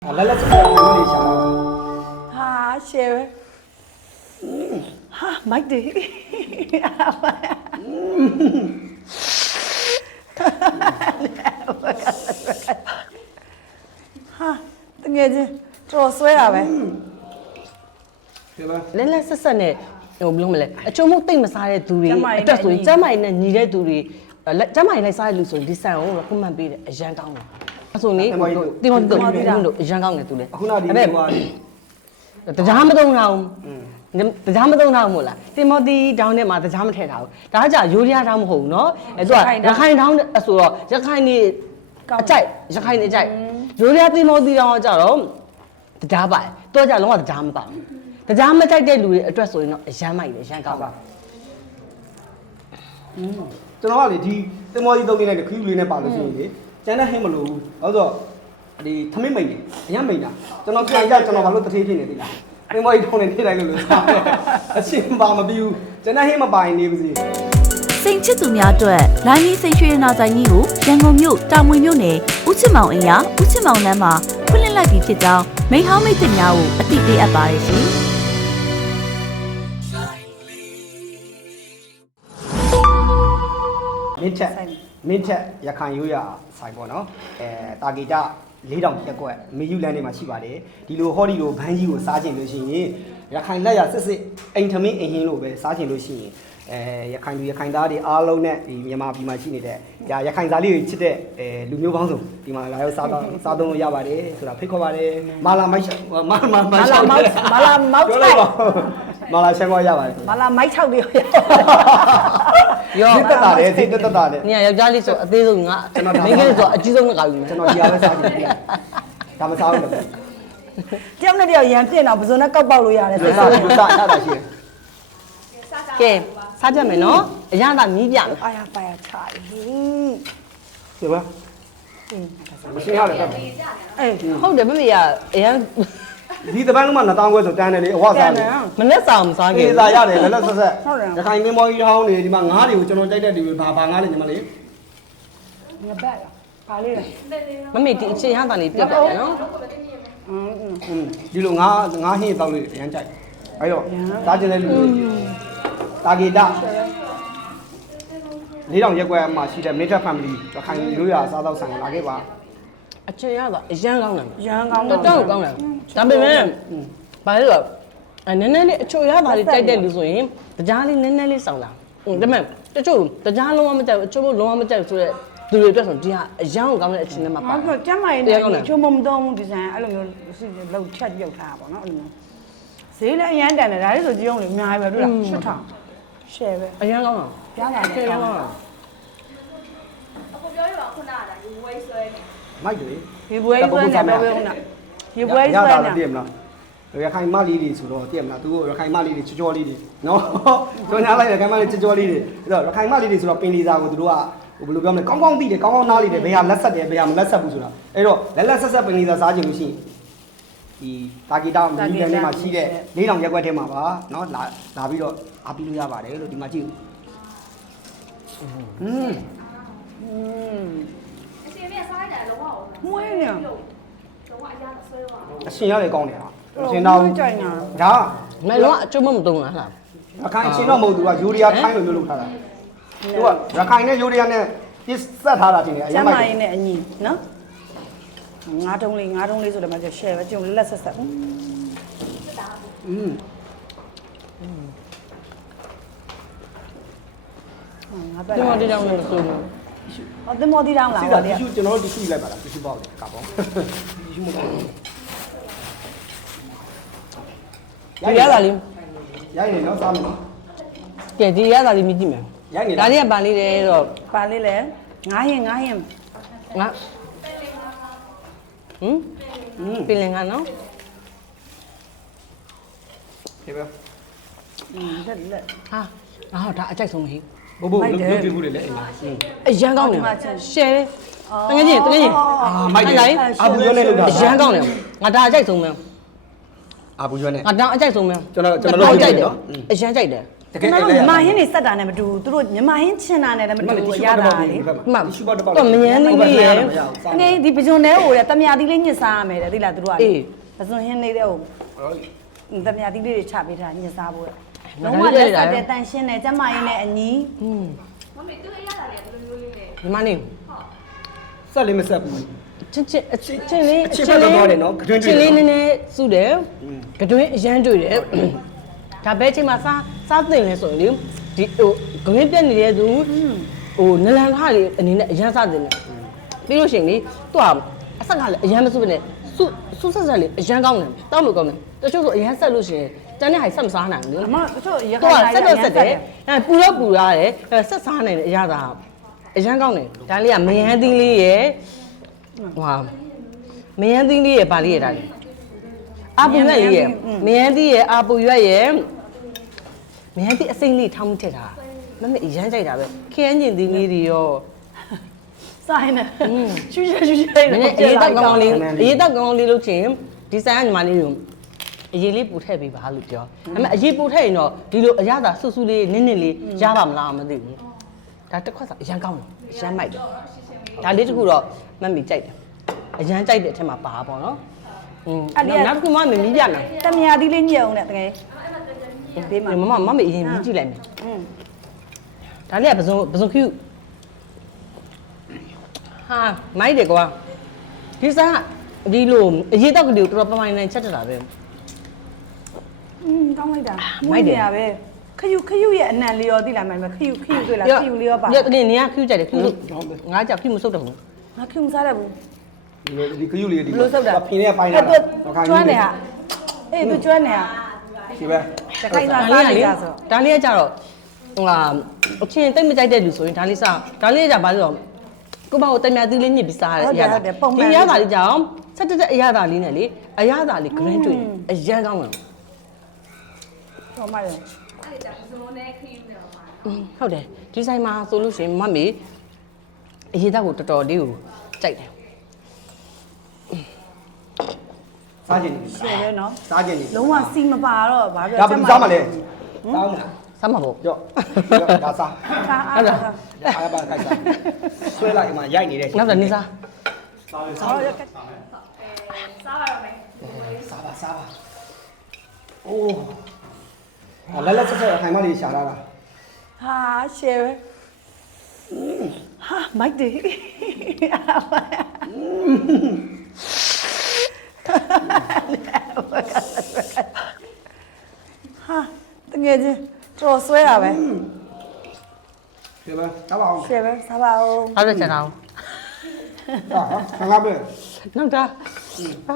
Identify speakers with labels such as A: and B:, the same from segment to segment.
A: 来来，这个没问题，
B: 哈，谢哈，买的，哈，တကယ်ချင်းတော်ဆွဲတာပဲ
A: 对吧？
C: လဲလဲဆက်ဆက်နဲ့ဟိုဘယ်လိုမလဲအချုံမှုတိတ်မစားတဲ့သူတွေအတွက်ဆိုရင်ကျမ်းမာရေးနဲ့ညီတဲ့သူတွေကျမ်းမာရေးလိုက်စားတဲ့လူဆိုရင်ဒီဆန်ကိုတော့ကွန်မန့်ပေးတယ်အရန်ကောင်းတယ်အဲ့ဆိုနေတင်မတို့အရန်ကောင်းတယ်သူလေ
A: အခုနဒီဟိုဟာ
C: တရားမသုံးတော့တရားမသုံးတော့မို့လားတင်မောတီတောင်းထဲမှာတရားမထည့်ထားဘူးဒါကကြာရိုးရတောင်းမဟုတ်ဘူးเนาะအဲ့သူကရခိုင်တောင်းဆိုတော့ရခိုင်နေအကြိုက်ရခိုင်နေအကြိုက်ရိုးရတင်မောတီတောင်းကကြာတော့တရားပါတော့ကြာလုံးဝတရားမပါဘူးတရားမကြိုက်တဲ့လူတွေအတွက်ဆိုရင်တော့အရမ်းမိုက်တယ်အရမ်းကောင်းပါ
A: ကျွန်တော်ကလေဒီတင်မောကြီးသုံးနေတဲ့ခီးလေးနဲ့ပါလို့ရှိရင်လေကျန်တဲ့ဟင်းမလို့ဘူးဟုတ်ဆိုဒီသမင်းမိန်နေအရင်မိန်တာကျွန်တော်ပြန်ကြကျွန်တော်ဘာလို့တထေးဖြစ်နေသေးလားတင်မောကြီးထုံးနေထိလိုက်လို့စားတယ်အချင်းပါမပြီးဘူးကျန်တဲ့ဟင်းမပိုင်နေပါစေ
D: စိန်ချစ်သူများအတွက်လိုင်းကြီးစိတ်ရွှေနာဆိုင်ကြီးကိုရန်ကုန်မြို့တာမွေမြို့နယ်ဦးချစ်မောင်အိမ်ရဦးချစ်မောင်လမ်းမှာဖွင့်လှစ်လိုက်ပြီးဖြစ်ကြောင်းမိဟောင်းမိတ်သစ်များကိုအသိပေးအပ်ပါတယ်ရှင်
A: မင်းချက်ရခိုင်ရိုးရဆိုင်ပေါ့နော်တာဂီတာ4000ရက်ကွက်မေယူလန်နေမှာရှိပါတယ်ဒီလိုဟောဒီလိုဘန်းကြီးကိုစားခြင်းလို့ရှိရင်ရခိုင်လက်ရစစ်အိမ်ထမင်းအိမ်ဟင်းလို့ပဲစားခြင်းလို့ရှိရင်ရခိုင်လူရခိုင်သားတွေအားလုံးနဲ့ဒီမြန်မာပြည်မှာရှိနေတဲ့ရခိုင်သားလေးတွေချစ်တဲ့လူမျိုးပေါင်းစုံဒီမှာလာရောက်စားသုံးလို့ရပါတယ်ဆိုတာဖိတ်ခေါ်ပါတယ်မာလာမိုက်မာလာမောက်ချိုက်မာလာရှမ်းခေါ်ရပါတယ်
B: မာလာမိုက်6လေး
C: ရော
A: စိတ်တက်တာတယ်စိတ်တက်တာတယ်
C: နေယောက်ျားလေးဆိုအသေးဆုံးငါမိန်းကလေးဆိုအကြီးဆုံးကကောက်ယူမယ်
A: ကျွန်တော်ဒီအားပဲစားကြည့်တယ်ဒါမစားဘူးလို့
B: တယောက်နဲ့တယောက်ရန်ပြင့်တော့ဘယ်စုံနဲ့ကောက်ပေါက်လို့ရတယ်
A: စားရတာရှိတယ်
C: ကဲစားကြမယ်နော်အရသာမြည်ပြမယ်
B: အာရပါရချာဟီး
A: 对吧？မရှင်းရတယ်ကဲ
B: အေး
C: ဟုတ်တယ်မမေကအရန်
A: ဒီတပန်းလုံးမှာ2000ခွဲဆိုတန်းတယ်လေအဝစားတယ်
C: မနဲ့ဆောင်မစားခင်
A: အေးစားရတယ်လည်းဆက်ဆက်ရခိုင်မင်းမောကြီးထောင်းနေဒီမှာငါးတွေကိုကျွန်တော်ကြိုက်တဲ့ဒီဘာငါးလဲညီမလေး
B: ငါဘက်ပါလေးလား
C: မမေဒီအချင်းရသာနေပြတ်တယ်နော်
A: ဒီလိုငါးဟင်းတောက်လေးအရန်ကြိုက်အဲ့တော့တားကျင်တဲ့လူတွေတာဂီတာ4000ရက်ကွက်မှာရှိတဲ့ Major Family ရခိုင်ရိုးရာစားတော့ဆိုင်လာခဲ့ပါ
C: အချင်းရသာအရန်ကောင်းတယ်
B: ရန်ကောင်း
C: တော့ကောင်းတယ်ဒါပေမဲ့ဘာလဲတော့နည်းနည်းလေးအချိုရသာလေးကြိုက်တဲ့လူဆိုရင်တရားလေးနည်းနည်းလေးစောင်းလာဒါပေမဲ့တချို့တရားလုံးဝမကြိုက်ဘူးအချို့လုံးဝမကြိုက်ဘူးဆိုတော့သူတွေအတွက်ဆိုဒီဟာအရန်ကောင်းတဲ့အချင်းတွေမှာပါ
B: ဟုတ်ကျမ်းမာရေးနဲ့ချိုးမသုံးဘူးဒီဇိုင်းအဲ့လိုမျိုးလောက်ချက်ပြုတ်ထားတာပေါ့နော်အဲ့လိုမျိုးဈေးလည်းအရန်တန်တယ်ဒါလေးဆိုကြည့်အောင်လေအများကြီးပဲတွေ့လား8000 share ပဲ
C: အရန်ကောင်းတာ
B: ပြားလာတယ်ကောင်းတာ
E: အခုပြောရအောင်ခုနကဒါရေဝဲဆွဲနေ
A: မိုက်တယ်
B: ရေပွဲဆွဲနေတော့ပဲခုနရေပွဲဆွဲနေ
A: တည်မလားရခိုင်မလေးတွေဆိုတော့တည်မလားသူတို့ရခိုင်မလေးတွေချောချောလေးတွေနော်ကျွန်တော်ညားလိုက်ရခိုင်မလေးချောချောလေးတွေအဲ့တော့ရခိုင်မလေးတွေဆိုတော့ပင်လီစာကိုသူတို့ကဟိုဘယ်လိုပြောမလဲကောင်းကောင်းသိတယ်ကောင်းကောင်းနားလေးတယ်ဘယ်ဟာလက်ဆက်တယ်ဘယ်ဟာမလက်ဆက်ဘူးဆိုတာအဲ့တော့လက်ဆက်ဆက်ပင်လီစာစားခြင်းလို့ရှိရင်ဒီတာဂီတာမီဒီယံထဲမှာရှိတဲ့4000ရက်ကွက်ထဲမှာပါနော်လာပြီးတော့အားပြီးလို့ရပါတယ်လို့ဒီမှာကြည့်
E: အရှင်မြတ်စားရတယ်လုံးဝအောင်
B: မွေးနေ
E: လုံးဝအရာဆွဲသွား
A: အရှင်ရတယ်ကောင်းတယ်ဟာအရှင်တော်
B: ကြိုင်တာ
A: ဒါ
C: မဲလုံးအကျုံးမသုံးလားဟာ
A: ရခိုင်အရှင်တော့မဟုတ်သူကယူရီးယားခိုင်းလိုမျိုးလုပ်ထားတာသူကရခိုင်နဲ့ယူရီးယားနဲ့ပြစ်ဆက်ထားတာတင်တယ်အ
B: ရင်မိုက်ကျမ်းမာရေးနဲ့အညီနော်ငါးတုံးလေးဆိုလည်းမကျ share ပဲကျုံလက်ဆက်ငါပဲ
C: ဒီမော်ဒီတောင်းလို့ဆိုလို့
B: ဟောသမော်တီတောင်းလား
A: ဟောဒီကျွန်တော်တို့တ िश လိုက်ပါလားတ िश ပေါက်လေကပေါင်းတ िश မကောင်း
C: ဒီရတာလေး
A: ရိုက်နေတော့စားမယ်နော်
C: ကဲဒီရတာလေးမြည်ကြည့်မယ်
A: ရိုက်နေ
C: ဒါလေးကပါလေးတယ်တော့
B: ပါလေးလေငါးရင်
C: ငါပင်လင်ကနော်
A: ဒီပဲ
B: လက်
C: ဟာဒါအကြိုက်ဆုံးဟိ
A: ဘဘလုပ်ပြဘူးလေလေ
C: အရန်ကောင်းတယ်ရှယ်တကယ်ချင်း
A: မိုက်တယ်အာဘူးရွက်နဲ့လုပ်တာ
C: အရန်ကောင်းတယ်ငါဒါအကြိုက်ဆုံးမယ်
A: အာဘူးရွက်နဲ့
C: ငါဒါအကြိုက်ဆုံးမယ်
A: ကျွန်တော်လုပ်ပြတယ်နော်
C: အရန်ကြိုက်တယ်
A: တကယ်
B: မြန်မာဟင်းတွေစက်တာနဲ့မတူသူတို့မြန်မာဟင်းချင်တာနဲ့လည်းမတူဘူးရတာလေ
A: ရှူပေါက်တစ်ပေါက်
C: တော့မယန်းသေးလေးရဲ့
B: ငယ်ဒီပကြွန်တဲဟိုတဲ့တမယာသီးလေးညစ်စားရမယ်တဲ့သိလားသူတို့ကလေပကြွန်ဟင်းလေးတဲ့ဟိုတမယာသီးလေးတွေချပေးထားညစ်စားဖို့လုံးဝလက်ဆက်တဲ့တန်ရှင်းတဲ့ကျမရင်းနဲ့အညီ
E: မမေသူအရသာလေးဘယ်လိုမျိုးလေးလဲ
C: ညီမလေး
A: ဆက်လေးမဆက်ဘူး
C: ချင်းလေးချင်းလေးနည်းနည်းစုတယ်ကတွင်းအရန်တွေ့တယ်ဒါပဲချိန်မှာစားသိမ့်လဲဆိုရင်လေဒီဟိုဂရင်းပြက်နေတဲ့သူဟိုနလန်ခါလေးအနေနဲ့အရန်စားတင်တယ်ပြီးလို့ရှိရင်လေသူကအဆက်ကလည်းအရန်မစုပဲနဲ့စုဆက်ဆက်လေးအရန်ကောင်းတယ်တောက်လို့ကောင်းတယ်တချို့ဆိုအရန်ဆက်လို့ရှိရင်တန်းတဲ့ဟာဆက်မစားနိုင်ဘူးလေ
B: အမတချို့ရ
C: သူ
B: ခိုင်
C: ကဆက်တော့ဆက်တယ်အဲပူတော့ပူရတယ်ဆက်စားနိုင်တယ်အရသာအရန်ကောင်းတယ်ဒါလေးကမယန်းသီးလေးရယ်ဟွာမယန်းသီးလေးရယ်ပါလေးရတာလေအာပူရွက်လေးရယ်မယန်းသီးရယ်အာပူရွက်ရယ်မယန်းသီးအစိမ့်လေးထောင်းထည့်တာမမေအရန်ကြိုက်တာပဲခရမ်းကျင်သီးလေးတွေရော
B: ဆိုင်နေရှူရှူ
C: နည်းနည်းအေးတောက်ကောင်းလေးအေးတောက်ကောင်းလေးလုပ်ချင်ဒီဆိုင်ကညီမလေးတို့အရေးလေးပူထည့်ပေးပါလို့ပြောဒါပေမဲ့အရေးပူထည့်ရင်တော့ဒီလိုအရသာဆူဆူလေးနင်းနင်းလေးရပါမလားမသိဘူးဒါတစ်ခွက်စားအရန်ကောင်းတယ်အရန်မိုက်တယ်ဒါလေးတစ်ခုတော့မမ်မီကြိုက်တယ်အရန်ကြိုက်တဲ့အထက်မှာပါပေါ့နော်နောက်တစ်ခုမှမမီးပြမယ်
B: တမယာသီးလေးညက်အောင်နဲ့တကယ်ပေးမှာ
C: မမအရင်မီးကြည့်လိုက်မယ်ဒါလေးကပစုံခူဟာမိုက်တယ်ကွာဒီစားဒီလိုအရေးတောက်ကလေးကိုတော်တော်ပမိုင်းနိုင်ချက်တက်တာပဲ
B: ကောင်းလိုက်တာမိုက်တယ်ရပဲခယူရဲ့အနံလေးရောသိလားမခယူတွေ့လားခယူလေးရောပါ
C: ရတဲ့နေရခူးကြတယ်ခူးငါကြောက်ခူးမစုတ်တော့ဘူး
B: ငါခယူမစားရဘူး
A: ဒီခယူလေးဒီ
B: ဘလို့စုပ်တာ
A: ဖင်နဲ့ပိုင်းတာ
B: ကျွမ်းနေဟာအေးသူကျွမ်းနေဟာ
A: ဒီပဲ
B: တခိုင်စားစားနေကြဆို
C: ဒါလေးကကြတော့ဟိုအချင်းတိတ်မကြိုက်တဲ့လူဆိုရင်ဒါလေးစားဒါလေးကဘာလို့ကိုမကိုတမယာသီးလေးညစ်ပြီးစားရတယ်အရသာဒီအရသာလေးကြောင့်ဆက်တက်အရသာလေးနဲ့လေအရသာလေး green တွေ့အရန်ကောင်းတယ်
B: ဟောမှတယ်
E: အဲ့ဒါကြောင့်ဇွန်နဲ့ခရီးနဲ့ပါမှာ
C: ဟုတ်တယ်ဒီဆိုင်မှာဆိုလို့ရှိရင်မမေအရေးသားကိုတော်တော်လေးကိုကြိုက်တယ်
A: စားကျင်နေ
B: ရှယ်ပဲနော်
A: စားကျင်နေ
B: လုံးဝစီမပါတော့ဘာပြော
A: ဒါဘယ်စားမလဲစားမလား
C: စားမှာပေါ့
A: ကြော့ဒါစား
B: စားအားစား
A: အားပါခိုက်စားဆွဲလိုက်မှရိုက်နေတဲ့
C: နောက်တော့နေစား
B: ဟောရက်က
E: စားပါတော့မယ်
A: စားပါအိုးလက်ဆက်ဆက်ခိုင်မလေးရှာလာတာ
B: ဟာရှယ်ပဲဟာမိုက်တယ်ဟာတကယ်ချင်းတော်ဆွဲတာပဲ
A: ဒီပဲစားပါအောင်
B: ရှယ်ပဲစားပါဦး
C: နောက်တော့ချက်အောင်
A: ဟာငါပဲ
C: နောက်တော့အာ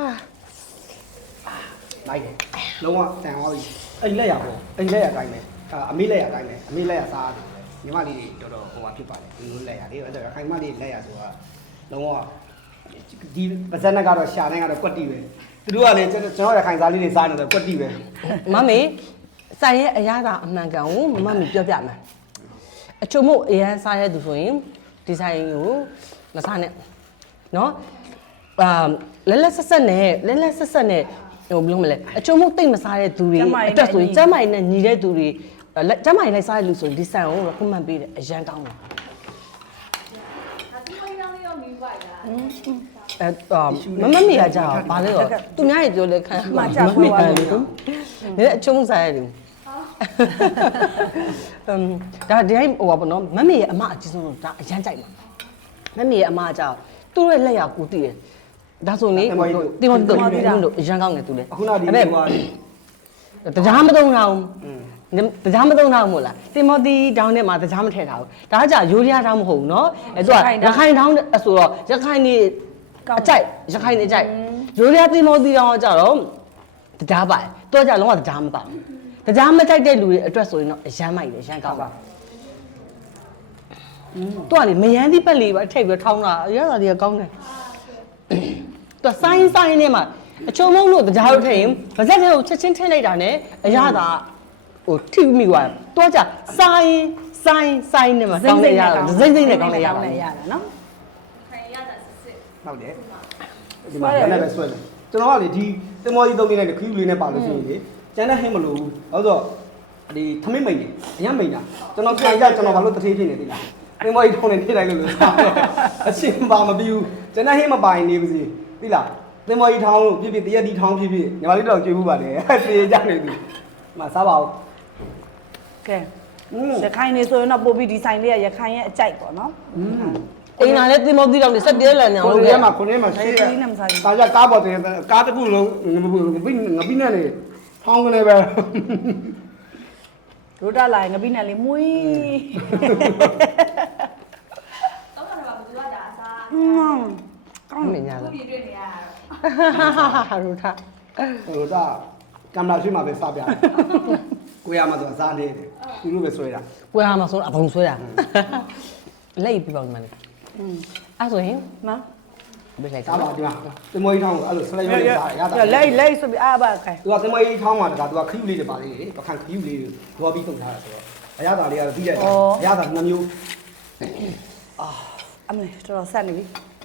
A: လိုက်တယ်လုံးဝတန်သွားပြီအိမ်လက်ရပေါ့အိမ်လက်ရတိုင်းပဲအမေလက်ရတိုင်းပဲအမေလက်ရစားညီမလေးတော်တော်ဟိုပါဖြစ်ပါတယ်ဒီလိုလက်ရလေးအဲ့ဒါခိုင်မလေးလက်ရဆိုတာလုံးဝဒီပါဇက်နဲ့ကတော့ရှာတိုင်းကတော့ကွက်တီပဲသူတို့ကလည်းကျွန်တော်ရခိုင်စားလေးတွေစားနေတယ်ကွက်တီပဲ
C: မမေဆိုင်ရဲ့အရသာအမှန်ကန်ကိုမမပြောပြမယ်အချို့မို့အရန်စားရဲသူဆိုရင်ဒီဆိုင်ကိုမစားနဲ့နော်လဲလဲဆက်ဆက်နဲ့ဟိုဘယ်လိုမလဲအချို့မို့တိတ်မစားတဲ့သူတွေအတွက်ဆိုရင်ကျမ်းမာရေးနဲ့ညီတဲ့သူတွေကျမ်းမာရေးလိုက်စားတဲ့လူဆိုရင်ဒီဆိုင်ကို recommend ပေးတယ်အရန်ကောင်းတယ်
E: ဒါဒီမင်းလေးရောမြည်ပါလား
C: မမေကကြာဘာလဲတော့သူများရေပြောလဲခံမမေကလေနေအချုံးစားရတယ်ဒါဒီဟိုပါဘောနော်မမေရဲ့အမအကြီးဆုံးတော့ဒါအရန်ကြိုက်မှာမမေရဲ့အမကကြာသူ့ရဲ့လက်ရကိုတည်တယ်ဒါဆိုရင်တင်မတို့အရန်ကောင်းတယ်သူလေ
A: အခုနောက်ဒီဟိုပါ
C: တရားမသုံးတာဘူးတရားမသုံးတာမို့လားတင်မော်တီတောင်းထဲမှာတရားမထည့်တာဘူးဒါကကြာရိုးရတောင်းမဟုတ်ဘူးเนาะအဲသူကရခိုင်တောင်းဆိုတော့ရခိုင်နေအကြိုက်ရခိုင်နေအကြိုက်ရိုးရတင်မော်တီတောင်းကကြာတော့တရားပါတယ်သူကကြာလုံးဝတရားမပါဘူးတရားမကြိုက်တဲ့လူတွေအတွက်ဆိုရင်တော့အရန်မိုက်တယ်အရန်ကောင်းပါသူကလေမယန်းသီးပက်လေးပါထိပ်ပြီးထောင်းတာရတာတွေကကောင်းတယ်သူဆိုင်းနေမှာအချုံမုံလို့တရားလို့ထည့်ရင်ဗဇက်ထဲကိုချက်ချင်းထည့်လိုက်တာနဲ့အရသာဟိုထိမိသွားတယ်တော့ကြာဆိုင်းနေမှာကောင်းနေရတာစိမ့်နဲ့ကောင်းနေရတာ
B: နော်
E: ခိုင်ရတာစစ်စစ်
A: ဟုတ်တယ်ဒီမှာလည်းပဲဆွဲတယ်ကျွန်တော်ကလေဒီတင်မော်ကြီးသုံးနေတဲ့ခူးလေးနဲ့ပါလို့ရှိရင်လေကျန်တဲ့ဟင်းမလို့ဘူးဟုတ်တော့ဒီသမင်းမိန်နေအရင်မိန်တာကျွန်တော်ပြန်ကြကျွန်တော်ဘာလို့တထေးဖြစ်နေသေးလားသင်္ဘောကြီးထုံနေထိလိုက်လို့စားအရှင်ပါမပြီးဘူးကျွန်တော်ဟင်းမပိုင်နေပါစေသိလားသင်္ဘောကြီးထောင်းလို့ပြပြတရက်ဒီထောင်းပြပြညီမလေးတော့ကြွေးဘူးပါလေပြေးကြနေပြီမစားပါဘူး
B: ကဲရခိုင်နေဆိုရင်တော့ပို့ပြီးဒီဆိုင်လေးကရခိုင်ရဲ့အကြိုက်ပေါ့နော်
C: အိမ်လာလဲတင်မောတီတောင်နေဆက်တဲလန်နေအောင်
A: ကို
C: လုပ်
A: ရဲ
C: ခဲ့
A: မှာခုနေမှာရှိတယ်ဒါကြကားပေါ်တယ်ကားတစ်ခုလုံးငပိနဲ့နေထောင်းကနေပဲ
B: ရိုးတာလာရင်ငပိနဲ့လေးမွေး
E: တော့ခါတော့ဘယ်သူကဒါအစား
C: ကောင်းနေညာ
E: ခု
C: လား
E: ပြင်တွေ့နေရတာ
C: ရူထား
A: ဟိုဒါကင်မရာရှိမှပဲစားပြတယ်ကိုရမှာဆိုစားနေတယ်သူတို့ပဲဆွဲတာ
C: ကွယ်ဟာမှာဆိုအဘုံဆွဲတာလက်ပြပေါ့ဒီမှာလေအဲ့ဆိုရင်
B: နော်
C: ဘယ်လိုက်
A: စားပါဒီမှာသင်္ဘောကြီးထောင်းကိုအဲ့လိုဆလိုက်ရစားရတာ
B: လက်ဆိုပြီးအားပါခိုင်
A: သူကသင်္ဘောကြီးထောင်းမှာတကသူကခရုလေးတွေပါလေပခန့်ခရုလေးတွေလောပြီးထုတ်ထားတာဆိုတော့အရသာလေးကတော့ပြီးတယ်အရသာနှမျိုး
B: အမေတော်တော်ဆက်နေပြီ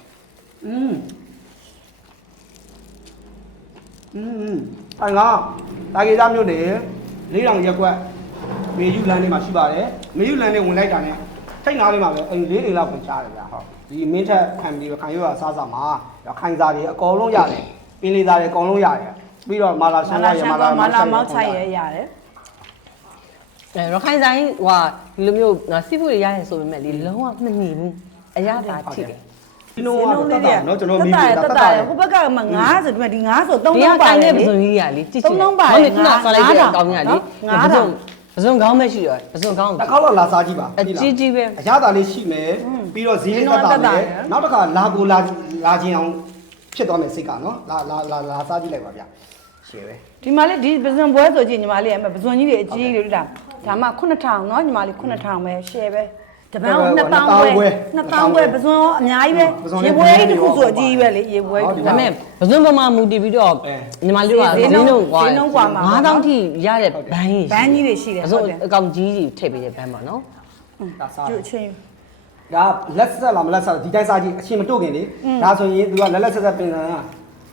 A: အိုင်ကတာဂေတာမြို့နယ်လေးတောင်ရက်ကွက်မေယူလန်နေမှာရှိပါတယ်မေယူလန်နေဝင်လိုက်တာနဲ့ထိတ်နားလေးမှာပဲအိမ်လေးအိမ်လောက်ဝင်ချတယ်ဗျာဟုတ်ဒီမင်းထက်ခံပြီးခိုင်ရွာစားစားမှာခိုင်စားတွေအကုန်လုံးရတယ်ပင်လေးသားတွေအကုန်လုံးရတယ်ပြီးတော့မာလာဆန်းရရမာလာမောက်ချိုက်ရ
B: ရတယ်
C: ရခိုင်ဆိုင်ဟိုဒီလိုမျိုးစီဖူတွေရရင်ဆိုပေမဲ့လေလုံးဝမနေဘူးအရသာထိတယ်
A: ဒီလိုကတော့တတ်တာနော်ကျွန်တော်မိမိတတ်တာ
B: ဟိုဘက်ကမှ9ဆိုဒီမှာဒီ9ဆို3
C: ဒီ
B: လုံး
C: က
B: ပါ
C: ကိုင်း
B: တ
C: တဲ့
B: ယ်
C: ပ
B: လေ
C: စုံကြီးရလေကြည့်ကြည့်
B: 3လုံးပါ
C: ဟုတ်တယ်ခုနဆော်လိုက်တဲ့အကောင်းကြီးကလေ
B: 9
C: ပစုံကောင်းမရှိရပစုံကောင်း
A: တစ်ခေါက်တော့လာစားကြည့်ပါ
C: အကြီးကြီးပဲ
A: အရသာလေးရှိမယ်ပြီးတော့ဈေးလေးတတ်တာမယ်နောက်တစ်ခါလာကိုလာခြင်းအောင်ဖြစ်သွားမယ်စိတ်ကနော်လာစားကြည့်လိုက်ပါဗျာရှယ်ပဲ
B: ဒီမှာလေဒီပဇွန်ပွဲဆိုကြည့်ညီမလေးအမပဇွန်ကြီးတွေအကြီးကြီးတွေတွေ့လားဒါမှ9000เนาะညီမလေး9000ပဲရှယ်ပဲတပန်းကို2000ပွဲ2000ပွဲပဇွန်အများကြီးပဲရေပွဲကြီးတစ်ခုဆိုအကြီးကြီးပဲလေရေပွဲကြီး
C: ဒါပေမဲ့ပစုံပေါ်မှာမူတည်ပြီးတော့ညီမလေးကဈေးနှုန်းကွာ9000ထိရတဲ့ဘန်းကြီး
B: ဘန်းကြီးတွေရှိတယ်
C: ပစုံအကောင်ကြီးကြီးထည့်ပေးတဲ့ဘန်းပါနော်
A: ဒါစား
B: ကျအချင်း
A: ဒါလက်ဆက်လာမလက်ဆက်ဒီတိုင်းစားကြည့်အချင်းမတို့ခင်လေဒါဆိုရင် तू ကလက်ဆက်ဆက်ပင်စံอ่ะ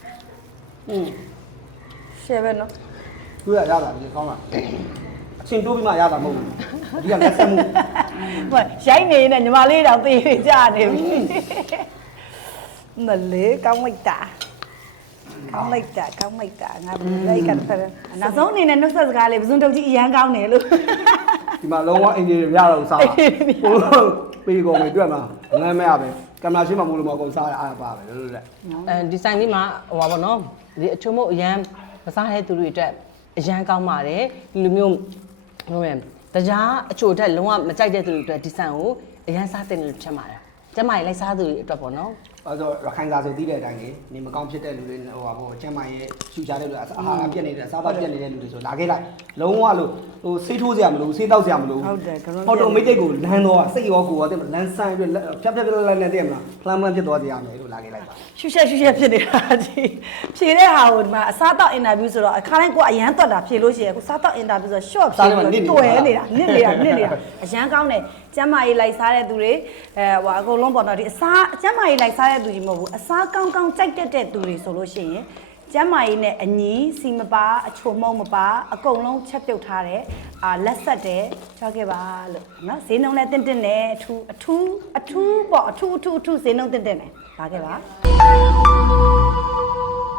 B: ရှယ်ပဲเนาะ
A: သူရရတာဒီကောင်းလားအချင်းတိုးပြီးမှရတာမဟုတ်ဘူးဒီကလက်ဆက်မှု
B: ဟိုရိုက်နေနေညီမလေးတောင်သေးသေးကြနေပြီမလေးကောင်းလိုက်တာကောင်းလိုက်တာငါဘယ်လိုကဖက်နောက်ဆုံးအနေနဲ့နှုတ်ဆက်စကားလေးပဇွန်တုတ်ကြီးအရန်ကောင်းတယ်လို့
A: ဒီမှာလုံးဝအင်ဂျင်ရတော့စားပေးကုန်ပြီတွေ့မှာငမ်းမရပဲကင်မရာရှင်းမှာမလို့မကုန်စားရအားပါပဲလို့လက်
C: အဲဒီဆိုင်လေးမှာဟိုပါဘောနော်ဒီအချုံမို့အရန်မစားတဲ့သူတွေအတွက်အရန်ကောင်းပါတယ်ဒီလိုမျိုးဟိုမဲ့တရားအချိုတက်လုံးဝမကြိုက်တဲ့သူတွေအတွက်ဒီဆိုင်ကိုအရန်စားတင်လို့ချက်ပါတယ်ကျမကြီးလိုက်စားသူတွေအတွက်ပေါ့နော်
A: အဲဆိုရခိုင်စားဆိုသိတဲ့အတိုင်းလေနေမကောင်းဖြစ်တဲ့လူတွေဟိုပါဘောကျမ်းမာရဲ့ရှူချတဲ့လူအာဟာရပြက်နေတဲ့အစားပါပြက်နေတဲ့လူတွေဆိုလာခဲ့လိုက်လုံးဝလို့ဟိုဆေးထိုးစရာမလိုဆေးတောက်စရာမလိုအော်တိုမက်တစ်ကိုလမ်းတော့စိတ်ရောကိုယ်ရောတဲ့လမ်းဆန်းပြီးဖြတ်လိုက်နေတယ်မလားဖလမ်းမန်းဖြစ်သွားကြရမယ်လို့လာခဲ့လိုက်ပါ
B: ရှူရှက်ဖြစ်နေတာကြီးဖြေတဲ့ဟာကိုဒီမှာအစားတောက်အင်တာဗျူးဆိုတော့အခါတိုင်းကိုအရန်တွက်တာဖြေလို့ရှိရင်ကိုစားတောက်အင်တာဗျူးဆိုတော့ short ဖြေလို့တွယ်နေတာနစ်နေတာအရန်ကောင်းတယ်ကျမ်းမာရေးလိုက်စားတဲ့သူတွေဟိုအကုန်လုံးပေါ့နော်ဒီအစားကျမ်းမာရေးလိုက်စားတဲ့သူကြီးမဟုတ်ဘူးအစားကောင်းကြိုက်တဲ့သူတွေဆိုလို့ရှိရင်ကျမ်းမာရေးနဲ့အညီစီမပါအချိုမုံမပါအကုန်လုံးချက်ပြုတ်ထားတယ်လက်ဆက်တယ်ကြောက်ခဲ့ပါလို့နော်ဈေးနှုန်းလည်းတင့်တယ်အထူးပေါ့အထူးဈေးနှုန်းတင့်တယ်ပါခဲ့ပါ